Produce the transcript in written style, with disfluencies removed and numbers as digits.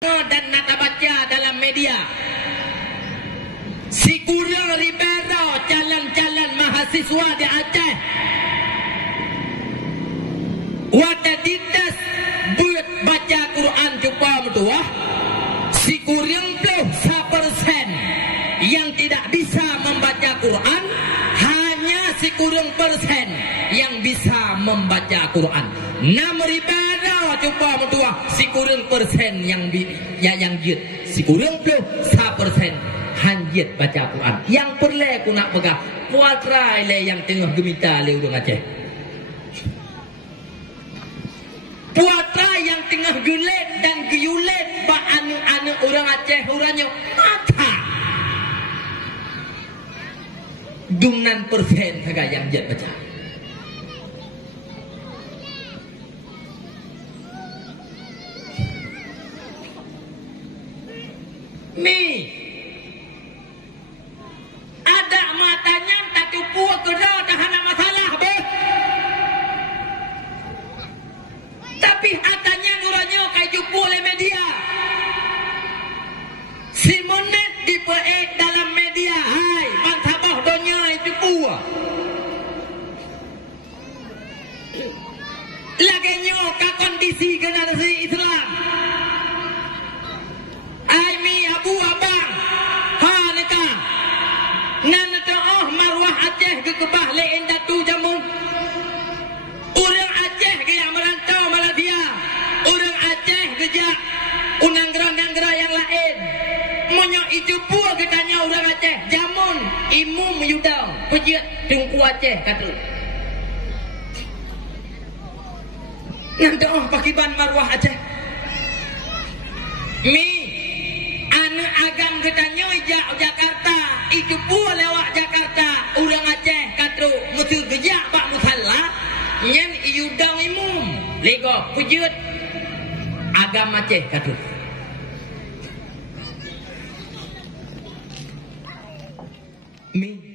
dan nak baca dalam media. Si kurang libero calon-calon mahasiswa di Aceh. Wada didas buat baca Quran cuba mentua. Si kurang puluh 1% yang tidak bisa membaca Quran, hanya si kurang persen yang bisa membaca Quran. 6 ribu coba mentua si kurang persen yang jid, si kurang puluh 1% hanjit baca Quran. Yang perlu aku nak pegang puatra le yang tengah gemita le urang Aceh. Puatra yang tengah gulet dan giyulet ba anu-anu orang Aceh urangnya mata. Dumnan persen saga yang jid baca. Nih, ada matanya tak cupu kerja tak ada masalah be. Tapi atanya nuranya kayak cupu oleh media. Si monet dipeek dalam media. Hai, bantabah donya cupu. Laganya ke kondisi generasi Islam. Aimi abu abang ha neka nan oh marwah Aceh ke kebah lein datu jamun orang Aceh ke yang merantau Malaysia, orang Aceh kerja unang-gerang yang lain monyo itu pun ketanya orang Aceh jamun imum yudang pejiat tengku Aceh kata nanti oh pakiban marwah Aceh mi anu agam ketanya ijak Jakarta itu pun lewat Jakarta orang Aceh kata mesti gejak pak musalla nyen iudang imum lego pujut agam Aceh kata mi